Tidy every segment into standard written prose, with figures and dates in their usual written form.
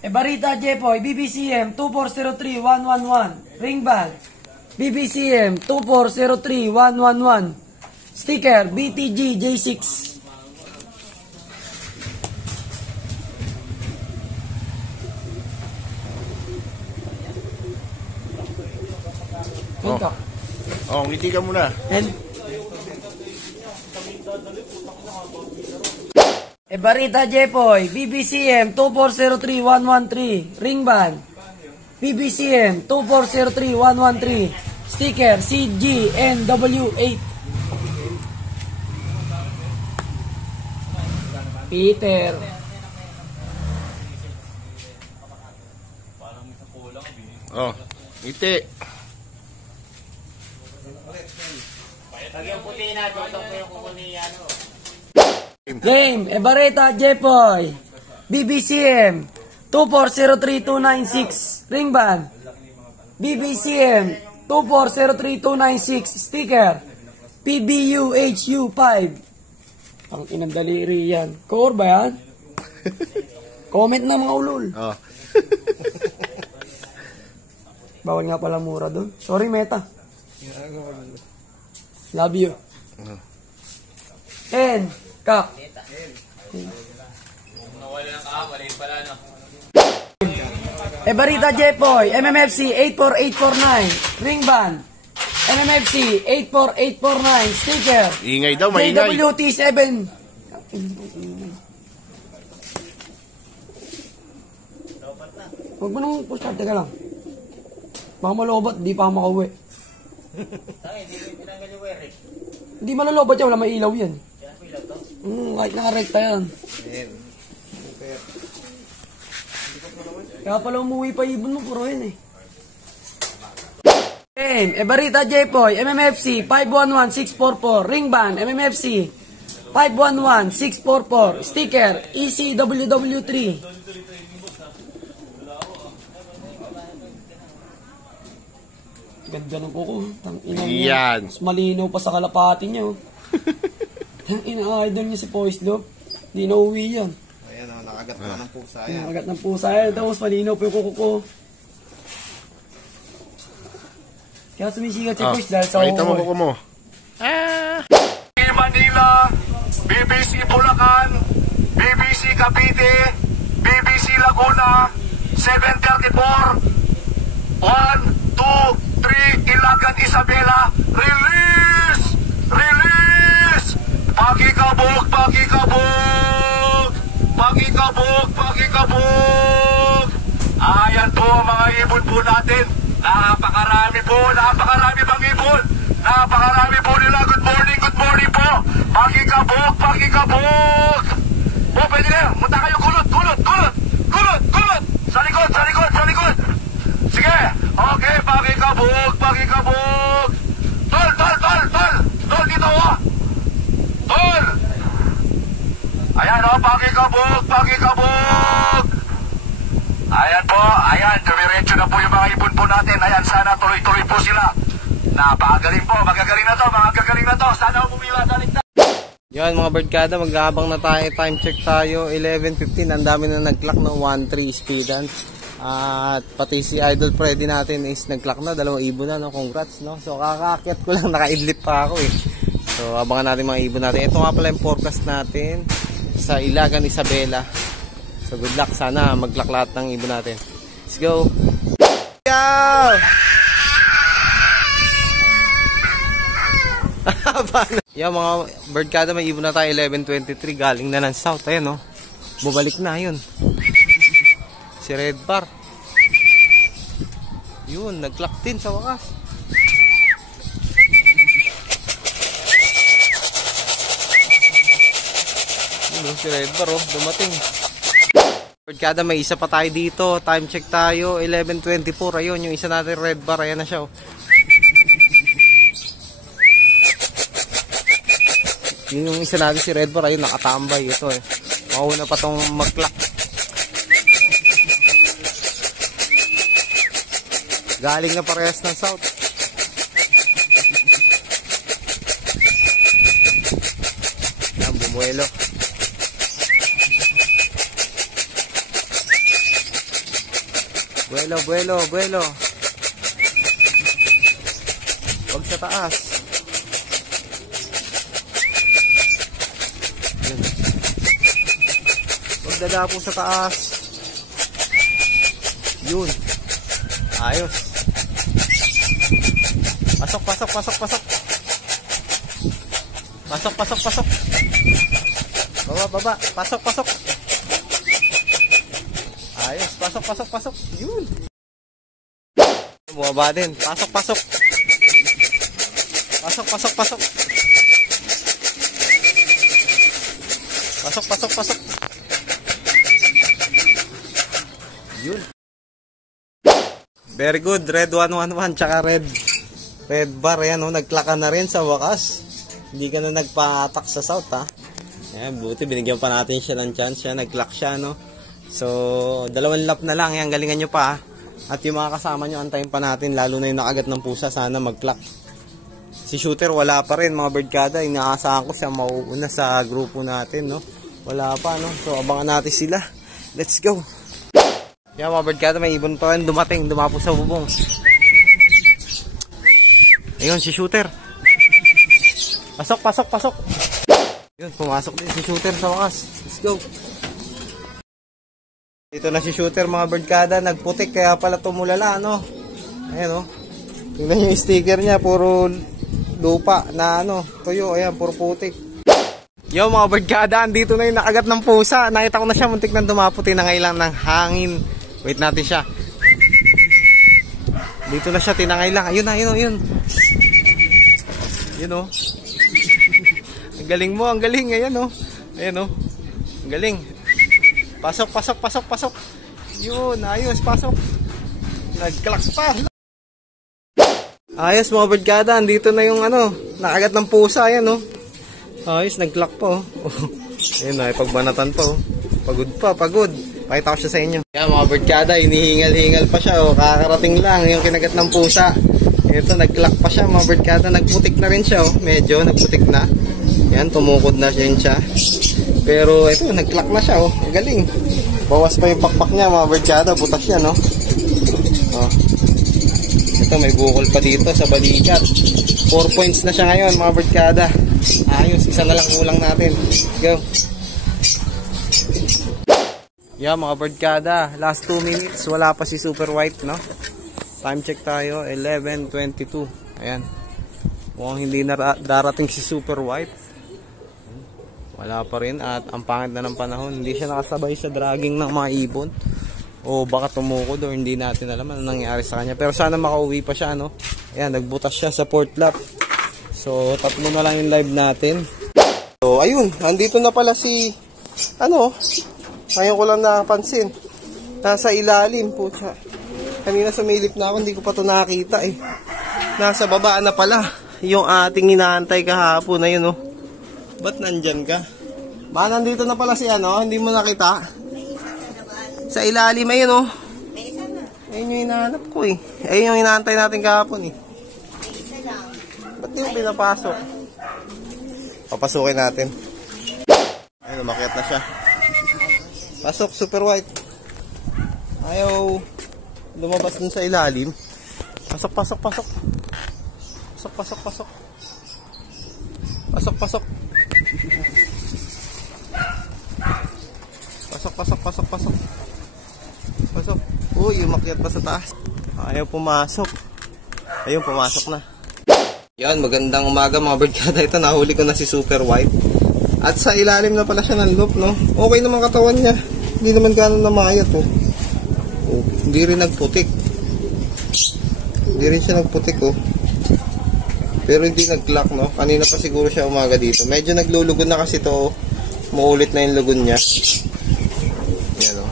Ebarita Jepoy, BBCM 2403111. Ring band. BBCM 2403111. Sticker BTG J6. Ngiti ka muna. Ebarita Jepoy, BBCM 2403113. Ring band. BBCM 2403113. Sticker CGNW8. Peter. Ngiti. Yung puti na, tutong ko yung kukunin ano. Game, Ebarita Jepoy, BBCM 2403296. Ring band. BBCM 2403296. Sticker PBUHU5. Ang inang daliri yan. Core ba yan? Comment na mga ulol. Bawal nga pala mura doon. Sorry, Meta. Love you. And Kak. Nawala ng kaawal, pala no. Ebarita Jepoy, MMFC 84849. Ring band. MMFC 84849. Sticker Ingay daw, maingay. JWT7. Huwag mo nang push-up, teka lang. Baka malobot, di pa ako makauwi. Hindi mo tinanggal yung wiring. Hindi malalobot yan, wala may ilaw yan. Kaya may ilaw to? Kahit nakarekta yan. Kaya pala umuwi pa ibon mo, puro yan eh. Ebarita Jepoy, MMFC 511644. Ring band, MMFC 511644. Sticker ECWW3. Ganda ng kuko. Yan. Mas malinaw pa sa kalapati niya. Ina-idol niya si Poislop. Di na uwi yan. Ayan o, nakagat na ng pusa yan. Nakagat ng pusa yan. Tapos malinaw pa yung kuko ko. Kaya sumisigat si Pois dahil sa Pakita mo kuko mo. Manila, BBC Bulacan, BBC Cavite, BBC Laguna, 734, 1, 2, 3, Ilagan Isabela, release! Release! Pakikabog! Pakikabog! Pakikabog! Pakikabog! Ayan po ang mga ibon po natin. Napakarami po, napakarami pang ibon. Napakarami po nila. Good morning po. Pakikabog! Pakikabog! Po, pwede na. Munta kayo, kulot! Sa likod! Sige! Okay, pakikabog! Tol! Tol, dito oh! Tol! Ayan oh, pakikabog! Ayan po, dumiretso na po yung mga ibon po natin. Ayan, sana tuloy-tuloy po sila. Napakagaling po, magagaling na to. Sana umumiwa sa ligtas. Yan mga birdkada, mag-aabang na tayo. Time check tayo, 11:15. Ang dami na nag-clock ng 1-3 speedan. At pati si Idol Freddy natin is nag-clock na, 2 ibon na, no? Congrats, no? So kakakit ko lang, naka-idlip pa ako eh. So abangan natin mga ibon natin. Ito nga pala yung forecast natin sa Ilagan Isabela. So good luck, sana mag-clock lahat ng ibon natin. Let's go! Yan mga birdkada, may ibon na tayo, 11:23, galing na ng south. Ayan, no? Bumalik na, yun. Si Red Bar. Yun, nag-clock din sa wakas. Yun, si Red Bar, oh, dumating. Birdkada, may isa pa tayo dito. Time check tayo, 11:24. Ayun, yung isa natin Red Bar, ayan na siya, oh. Yung isa natin si Red Bar, ayun, nakatambay. Ito eh. Mauna pa tong mag-clock. Galing na parehas ng south. Yan, bumuelo. Buelo, buelo, buelo. Huwag sa taas. Yun. Huwag dadapo sa taas. Yun. Ayos. Pasok, pasok, pasok, pasok. Pasok, pasok, pasok. Baba, baba. Pasok, pasok. Ayos. Pasok, pasok, pasok. Yun. Bumaba din. Pasok, pasok. Pasok, pasok, pasok. Pasok, pasok, pasok. Yun. Very good. Red 111 tsaka red bar. Ayan, oh, nagklaka na rin sa wakas. Hindi ka na nagpa-attack sa south, ha. Ayan, buti binigyan pa natin siya ng chance. Siya, nag-clock siya, no. So, 2 lap na lang. Ayan, galingan nyo pa, ha. At yung mga kasama nyo, antayin pa natin. Lalo na yung nakagat ng pusa. Sana mag-clock. Si shooter, wala pa rin, mga birdkada. Inaasahan ko siya mauuna sa grupo natin, no. Wala pa, no. So, abangan natin sila. Let's go. Yan, mga birdkada, may ibon pa rin dumating. Dumapo sa bubong. Ayun, si shooter. Pasok, pasok, pasok. Yun, pumasok din si shooter sa wakas. Let's go. Dito na si shooter, mga birdkada. Nagputik, kaya pala tumulala, no. Ayan, oh. Tingnan yung sticker niya, puro lupa na, ano, tuyo. Ayan, puro putik. Yo, mga birdkada, andito na yung nakagat ng pusa. Nakita ko na siya, muntik na dumaputi na ngailan ng hangin. Wait natin siya. Dito na siya, tinangay lang. Ayun na, ayun, ayun. Yun, oh. Ang galing mo, ang galing. Ayan, oh. Ayan, oh. Ang galing. Pasok, pasok, pasok, pasok. Yun, ayos, pasok. Nag-clock pa. Ayos, mga birdkada. Andito na yung, ano, nakagat ng pusa. Ayan, oh. Ayos, nag-clock pa, oh. Ayun, ay pagbanatan pa, oh. Pagod pa, pagod. Pakita ko siya sa inyo. Ayan, mga birdkada, hinihingal-hingal pa siya, oh. Kakarating lang yung kinagat ng pusa. Ito, nag-clock pa siya, mga birdkada. Nagputik na rin siya, oh. Medyo, nagputik na. Yan, tumukod na siya. Pero, ito, nag-clock na siya, oh. Galing. Bawas pa yung pakpak niya, mga birdkada. Butas niya, no? Oh. Ito, may bukol pa dito sa balikat. 4 points na siya ngayon, mga birdkada. Ayos, isa na lang ulang natin. Go. Yeah, mga birdkada. Last 2 minutes, wala pa si Super White, no? Time check tayo, 11:22. Ayan. Mukhang hindi na darating si Super White. Wala pa rin at ang pangit na ng panahon. Hindi siya nakasabay sa dragging ng mga ibon. O baka tumukod o hindi natin alam ano nangyari sa kanya. Pero sana makauwi pa siya, no? Ayan, nagbutas siya sa 4th lap. So, 3 na lang yung live natin. So, ayun. Andito na pala si, ano, ngayon ko lang napansin. Nasa ilalim po siya. Kanina sumilip na ako, hindi ko pa ito nakakita, eh. Nasa baba na pala. Yung ating inaantay kahapon na yun, oh. Ba't nandyan ka? Ba, nandito na pala si, ano, hindi mo nakita? Sa ilalim, ayun, oh. Ayun yung hinahanap ko, eh. Ayun yung inaantay natin kahapon, eh. Ba't di mo pinapasok? Papasukin natin. Ayun, umakyat na siya. Pasok, Super White. Ayaw lumabas dun sa ilalim. Pasok, pasok, pasok. Pasok, pasok, pasok. Pasok, pasok. Pasok, pasok, pasok, pasok. Pasok. Uy, umakyat pa sa taas. Ayaw pumasok. Ayun, pumasok na. Yan, magandang umaga, mga birdkada. Ito, nahuli ko na si Super White. At sa ilalim na pala siya ng loop, no? Okay naman katawan niya. Hindi naman gano'n namayat, oh. Oh, hindi rin nagputik. Hindi rin siya nagputik, oh. Pero hindi nag-clock, no? Kanina pa siguro siya umaga dito. Medyo naglulugon na kasi to, oh. Muulit na yung lugon niya. Yan, oh.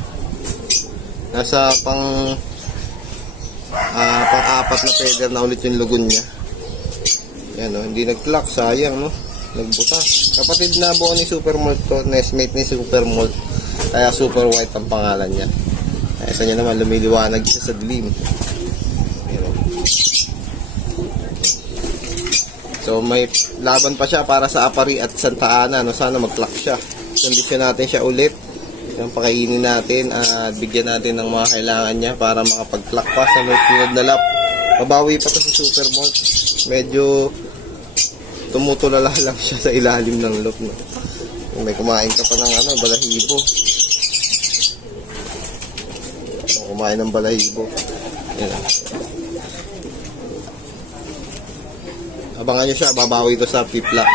Nasa pang-apat na feather na ulit yung lugon niya. Yan, oh. Hindi nag-clock. Sayang, no? Nagbutas. Kapatid na buo ni Supermolt to. Nestmate ni Supermolt. Kaya Super White ang pangalan niya. Ito niya naman, lumiliwanag siya sa dilim. So may laban pa siya para sa Apari at Santa Ana, no? Sana mag-clock siya. Kondisyon natin siya ulit Yan, pakainin natin at bigyan natin ng mga kailangan niya para makapag-clock pa sa sunod na lap. Mabawi pa to si Supermalt. Medyo tumutulala lang siya sa ilalim ng loop. No? May kumain ka pa ng balahibo. Kumain ng balahibo. Yan. Abangan nyo siya, babawi ito sa pipla.